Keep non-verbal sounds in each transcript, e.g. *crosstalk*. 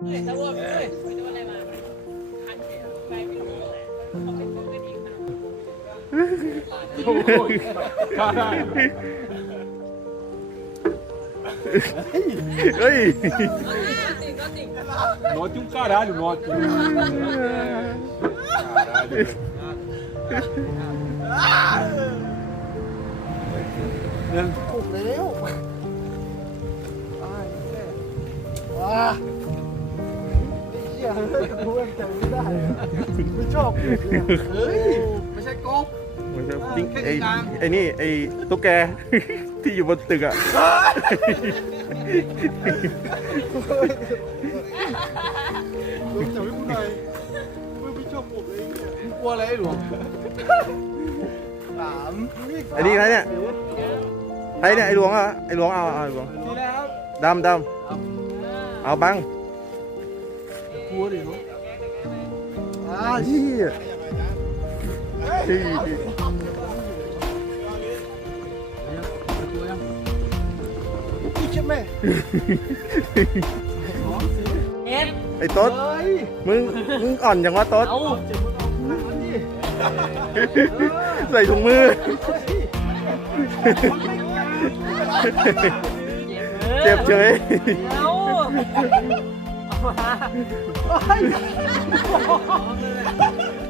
เฮ้ยตะวัวไปด้วยไปโดนอะไรมาคันเดียวไปไม่รู้แหละเขาเป็นคนกันอีกนะข้าได้เฮ้ยก็ติดก็ติดนอนจุ้งข้าได้ หี้ยเฮ้ยกูยังจไม่ได้ไม่ชอบเลยเฮ้ยไม่ใช่กบมันจะจริงไอ้ไอ้นี่ไอ้ตุ๊กแก ที่อยู่บนตึกอะมึงจับให้กูหน่อยมึงไม่ชอบกบเลยมึงกลัวอะไรไอ้หลวงสามไอ้นี่ใครเนี่ยไอ้เนี่ยไอ้หลวงอะไอ้หลวงเอาเอาไอ้หลวงทีแล้วดำดำเอาบัง กลัวดิเนาะอ่าเฮียเฮ้ยพี่ใช่ไหมเอ็ดไอ้โต๊ดเฮ้ยมึง มึงอ่อนอย่างว่าโต๊ดเอาเจ็บมึงเอามันดิใส่ถุงมือ เจ็บเฉย เอาเอามา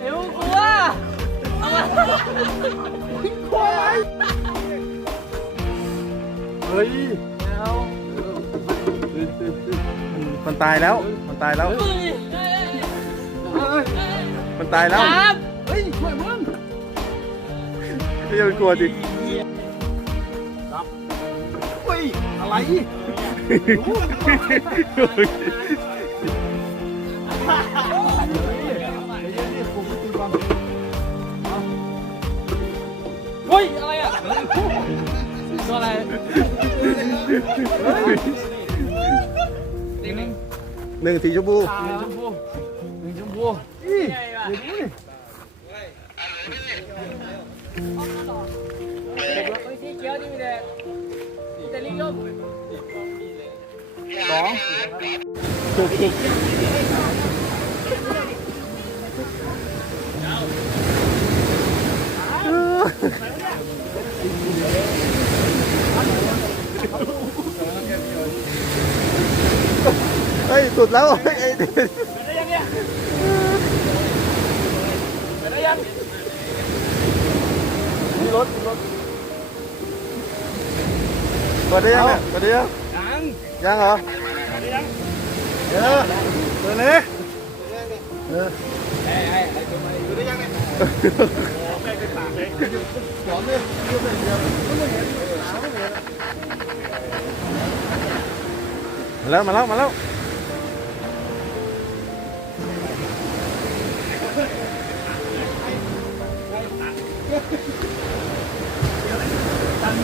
เดี๋ยวกลัวเอามาเฮ้ยเอามันตายแล้ว มันตายแล้ว มันตายแล้ว ครับเฮ้ยช่วยมึงไม่จะไปกลัวดิเฮ้ยอะไร ตัวอะไรหนึ่งหนึ่งสีชมพูหนึ่งชมพูหนึ่งชมพูนี่ดูดิสีเขียวนี่มีแต่มีแต่ลิงลมสองเฮ้ย สุดแล้วเฮ้ยไอ้ไปได้ยังมีรถมีรถเปิดได้ยังเนี่ยเปิดได้ยังยังยังเหรอเออเดี๋ยวนี้เออไอ้ไอ้ไอ้ตัวมาอยู่ได้ยังเนี่ยสอนเลยเดี๋ยวเดี๋ยวไม่เห็นหาไม่เห็นมาแล้วมาแล้วมาแล้ว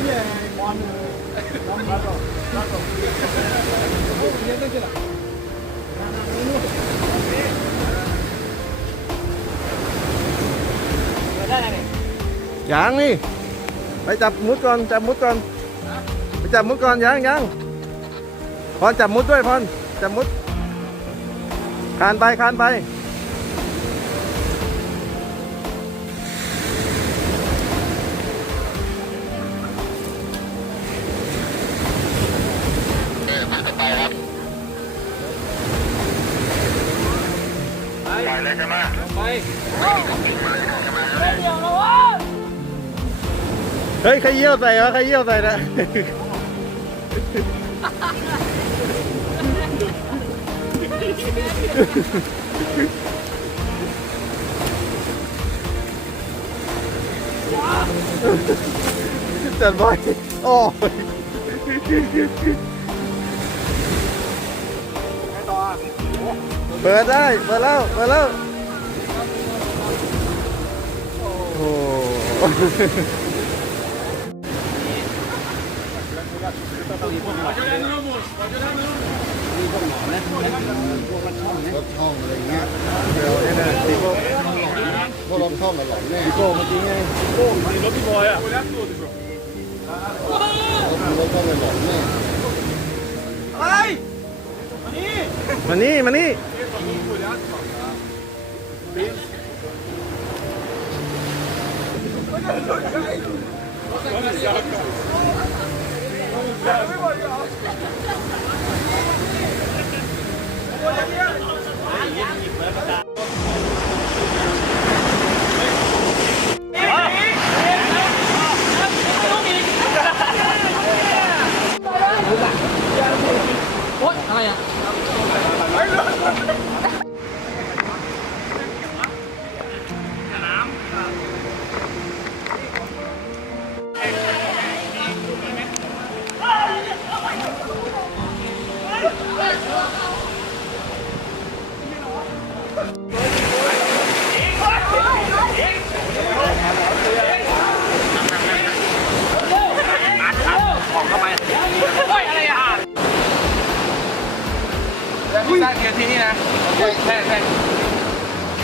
ยมอนน้ำมันก็น้ำก็โอ้ยเยอะจังเลยได้ยังเนี่ยยังนี่ไปจับมุดก่อนจับมุดก่อนไปจับมุดก่อนยังยังพรจับมุดด้วยพรจับมุดคานไปคานไป จะมาไปเดี๋ยวแล้วะเฮ้ยใครเยี่ยวใส่วะใครเยี่ยวใส่นะจัดบอยโอ้ยเปิดได้ เปิดแล้ว เปิดแล้ว โอ้โหรถช่องอะไรเงี้ยเดี๋ยวนี่นะตีโก้พวกรถช่องหลอนๆเนี่ยตีโก้เมื่อกี้ไงรถรถช่องหลอนๆเนี่ยเฮ้ยมานี่มานี่ 我在家 ตั้งเกียร์ที่นี่นะแท่แท่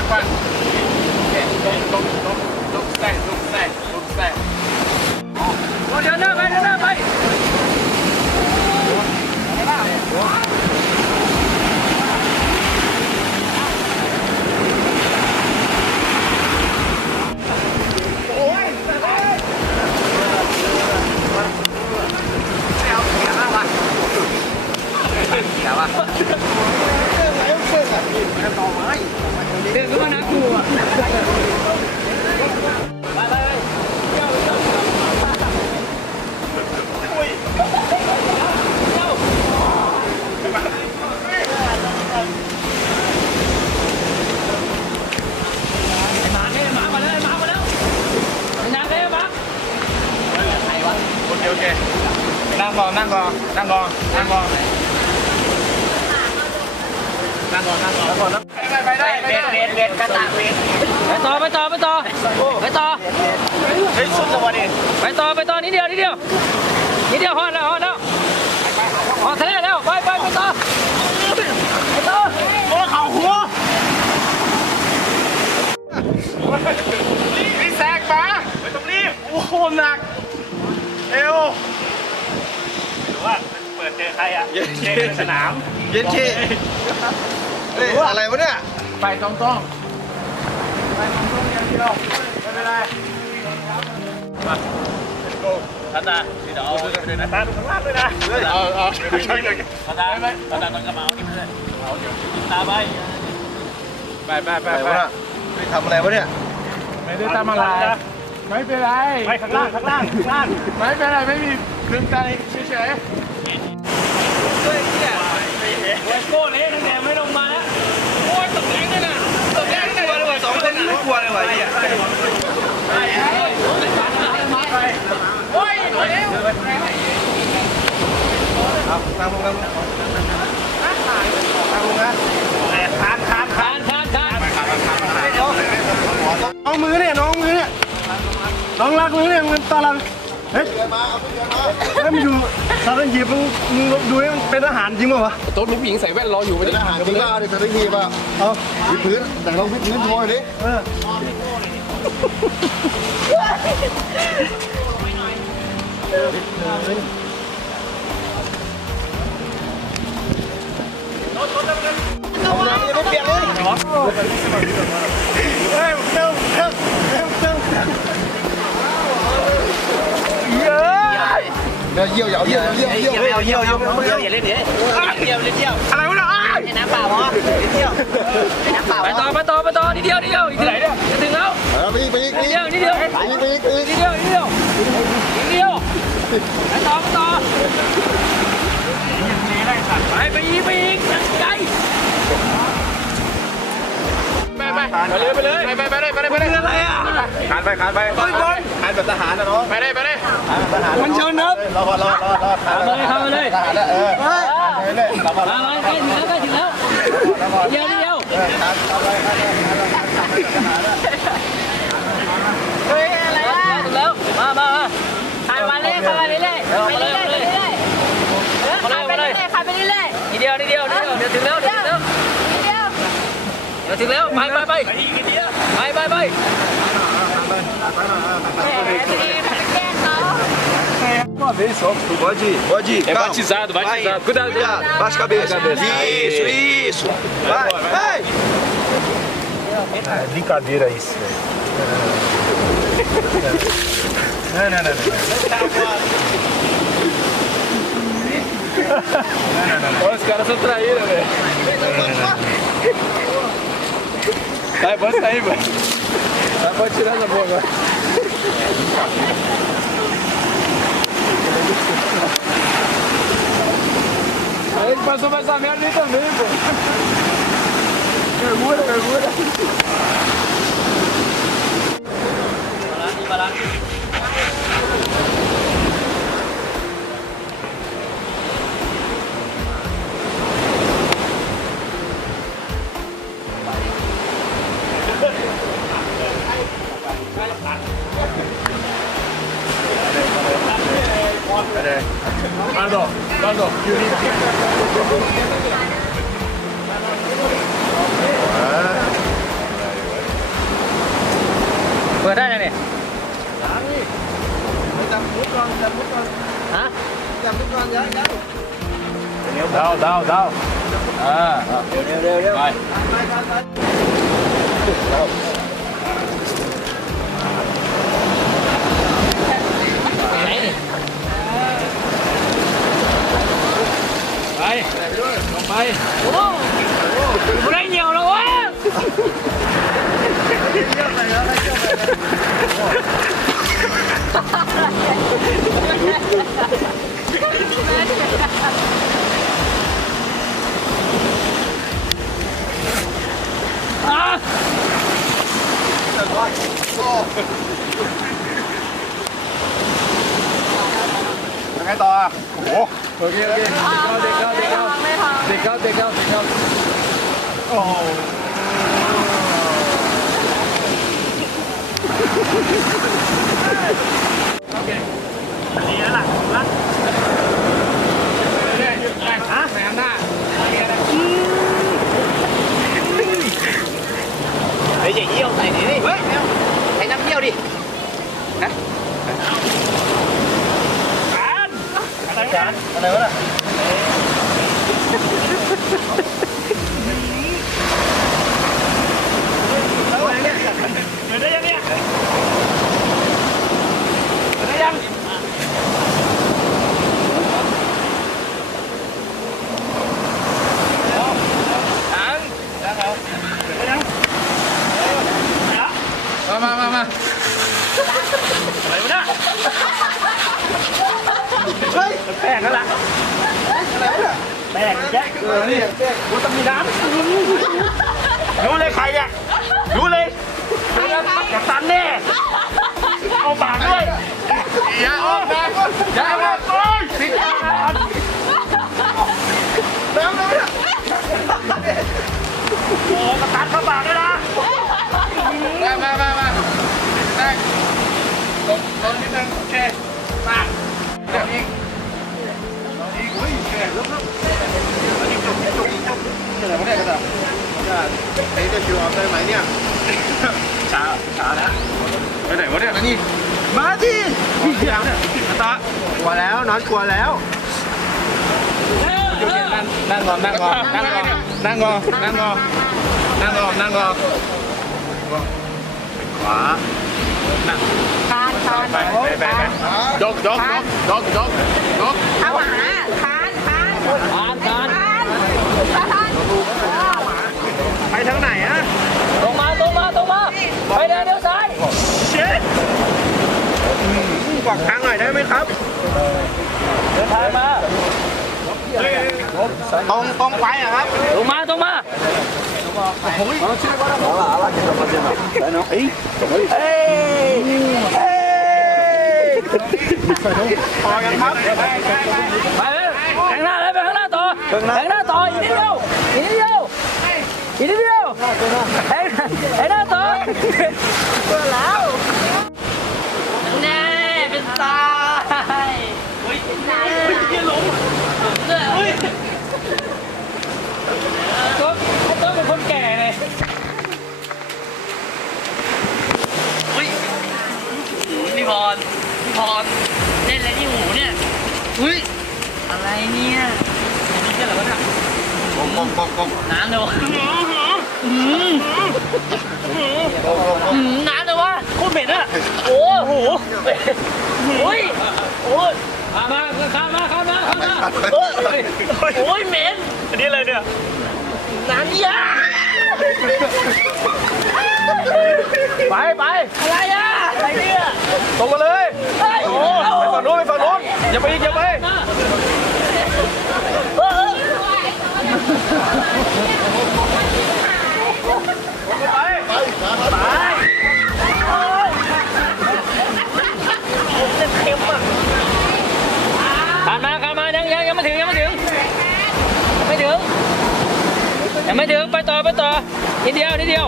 ควันเห็นลงลงลงลงแท่ลงแท่ลงแท่เดินหน้าไปเดินหน้าไป ก่อนนั่งก่อนนั่งก่อนนั่งก่อนนั่งก่อนนั่งก่อนนั่งก่อนไปได้ไปได้เบนเบนกระตากเบนไปต่อไปต่อไปต่อไปต่อเฮ้ยสุดจังหวะดิไปต่อไปต่อนิดเดียวนิดเดียวนิดเดียวฮอดแล้วฮอดแล้วฮอดทะเลแล้วไปไปไปต่อไปต่อโอ้เข่าหัวรีบแซงมาไม่ต้องรีบโอ้โหหนักเอว หรือว่าเปิดเจอใครอะเจอในสนาม เย็นชีเฮ้ยอะไรวะเนี่ยไปตรงต้องไปตรงต้องอย่างเดียวไม่เป็นไรมาโก้ตาตาเดี๋ยวเอาด้วยนะตาดูข้างล่างด้วยนะเอาเอาใช่เลยตาตาตาตาต้องกระเป๋านี่เลยเอาเดี๋ยวตาไปไปไปไปอะไรไปวะไม่ทำอะไรวะเนี่ยไม่ได้ทำอะไรไม่เป็นไรไปข้างล่างข้างล่างข้างล่างไม่เป็นไรไม่มีคืนใจเฉยโอ้ยโก้เละตั้งแต่ไม่ลงมาแล้วโอ้ยตกแรงเลยนะตกแรงเลยเลยสองคนไม่กลัวเลยวะเนี่ยโอ้ยเร็วเอานั่งลงนั่งลงนั่งลงนะๆคานคานทานทานทานน้องมือเนี่ยน้องมือเนี่ยน้องรักมือเนี่ยมันตาลัง เฮ้ยแล้วมันอยู่สารหีบมึงมึงดูให้มันเป็นอาหารจริงป่าวะเป็นอาหารจริงก็เอาดิสถิติป่ะเอาวิดพื้นแต่ลองวิดพื้นพอดิเออเฮ้ยเร็วเร็วเร็วเร็ว เดี๋ยวเยี่ยวเยี่ยวเยี่ยวเยี่ยวเยี่ยวเยี่ยวเยี่ยวเยี่ยวอย่าเล่นเดี๋ยวเยี่ยวเล่นเยี่ยวอะไรวะเนี่ยให้น้ำเปล่าพอเยี่ยวให้น้ำเปล่าไปต่อไปต่อไปต่อนิดเดียวนิดเดียวอีกที่ไหนเนี่ยจะถึงแล้วไปอีกไปอีกนิดเดียวนิดเดียวไปอีกไปอีกไปอีกนิดเดียวนิดเดียวนิดเดียวไปต่อไปต่อไปไปอีกไปอีกไกล ไปไปไปเลยไปเลยไปไปไปเลยไปเลยไปเลยอะไรอะคานไปคานไปต่อยบอลทานแบบทหารนะน้องไปเลยไปเลยมันเชิญนะครับรอรอรอรอทานเข้ามาเลยเข้ามาเลยทหารนะเออไปเลยรอรอมามาใกล้ถึงแล้วใกล้ถึงแล้วเดียวนิดเดียวทานเอาไป ถึงแล้วไปไปไปไปไปไป แหมดีทำเป็นแกล้งเขา uma vez só. Pode ir, pode ir. É calma. batizado, batizado. Vai. Cuidado. Cuidado, baixa a cabeça. Isso, isso. Vai, vai. É brincadeira isso, velho. Não, não, não. *laughs* Olha, os caras são traíra, velho. Vai, pode sair, velho. Vai, pode tirar essa boa agora. Aí que passou mais essa merda aí também, pô. Mergulha, mergulha. Guarda, Down, down, down. อ่าเร็วเร็วเร็วเร็ว ไป ไปไปไป ไหนนี่ไปลงไป โอ้โหไม่ได้เหนี ยวแล้ววะยังไงต่ออะโอ้โหโอเคโอเคเด็กเข้าเด็กเข้าเด็กเข้าเด็กเข้าเด็กเข้าเด็กเข้าโอ้โหดีแล้วล่ะละเรื่อยๆไปฮะแหนหน้าเรียนอะไรเฮ้ยอย่าเยี่ยวใส่ดิเฮ้ยใส่น้ำเยี่ยวดินะการอะไร วะอะไรวะน่ะ เดี๋ยวได้ยังเนี่ยเดี๋ยวได้ยังมามามามาอะไรวะเนี่ยเฮ้ยแป้งกันละ แป้งแจ๊กเออนี่กูต้องมีน้ำรู้เลยใครอะรู้เลยอย่าตันแน่เอาปากด้วยอย่าออกนะอย่าออกโอ้ยติดตามน้ำน้ำโอ้กระตันเข้าปากด้วยนะมามามามาได้ลงลงนิดนึงโอเค ไอ้เด็กอยู่ออกได้ไหมเนี่ยช้าช้าแล้วไปไหนวะเนี่ยนี่มาดิพี่ยาวเนี่ยตากลัวแล้วนอนกลัวแล้วนั่งก่อนนั่งก่อนนั่งก่อนนั่งก่อนนั่งก่อนนั่งก่อนนั่งก่อนขวาคานคานไปไปไปไปยกยกยกยกยกยกเข้ามาหาคานคานทานทานคาน ทางไหนอะตรงมาตรงมาตรงมาไปเดินเดี๋ยวซ้ายบอกทางหน่อยได้ไหมครับเดินทางมาตรงตรงไปอะครับตรงมาตรงมาเฮ้ยพอยังครับไปเลยแข่งหน้าเลยไปข้างหน้าต่อแข่งหน้าต่ออีกนิดเดียวอีกนิดเดียวอีกนิดเดียว เอ้ยไอ้หน้าตัวแล้วแน่เป็นตายเฮ้ยเป็นตายเฮ้ยล้มเฮ้ยต้นต้นเป็นคนแก่เลยเฮ้ยพี่พรพี่พรเล่นอะไรที่หูเนี่ยเฮ้ยอะไรเนี่ยนี่เชื่หรอวะเนี่ยก้มก้มก้มก้มน้ำเลยว หืมน้ำเลยวะโคตรเหม็นอะ โอ้โหโอ้ยโอ้ยมาข้ามมาข้ามมาข้ามมาโอ้ยโอ้ยเหม็น อันนี้อะไรเนี่ย น้ำยาไปไปอะไรอะอะไรเนี่ยตรงมาเลยเฮ้ยโอ้ไปฝั่งโน้นไปฝั่งโน้นอย่าไปอีกอย่าไป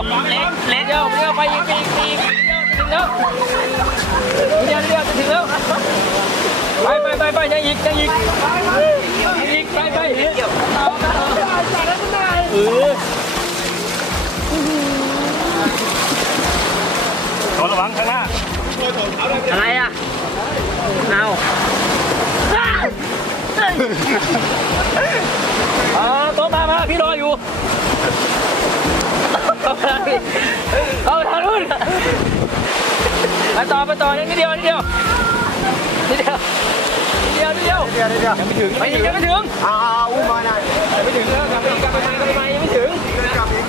เดียวนิดเดียวเล็กเล็กเดียวเดียวไปอีกไปอีกไปอีกเดียวจะถึงแล้วเดียวเดียวจะถึงแล้วไปไปไปไปยังอีกยังอีกยังอีกไปไปเออขอระวังข้างหน้าอะไรอะเอาเออโต๊ะมามาพี่รออยู่ เอาทางนู้นไปต่อไปต่อนิดเดียวนิดเดียวนิดเดียวนิดเดียวนิดเดียวเดี๋ยวเดี๋ยวยังไม่ถึงไปอีกยังไม่ถึงอ้าวอุ้มมาหน่อยยังไม่ถึงแล้วกลับไปอีกกลับไปมากลับไปมายังไม่ถึงกลับอีก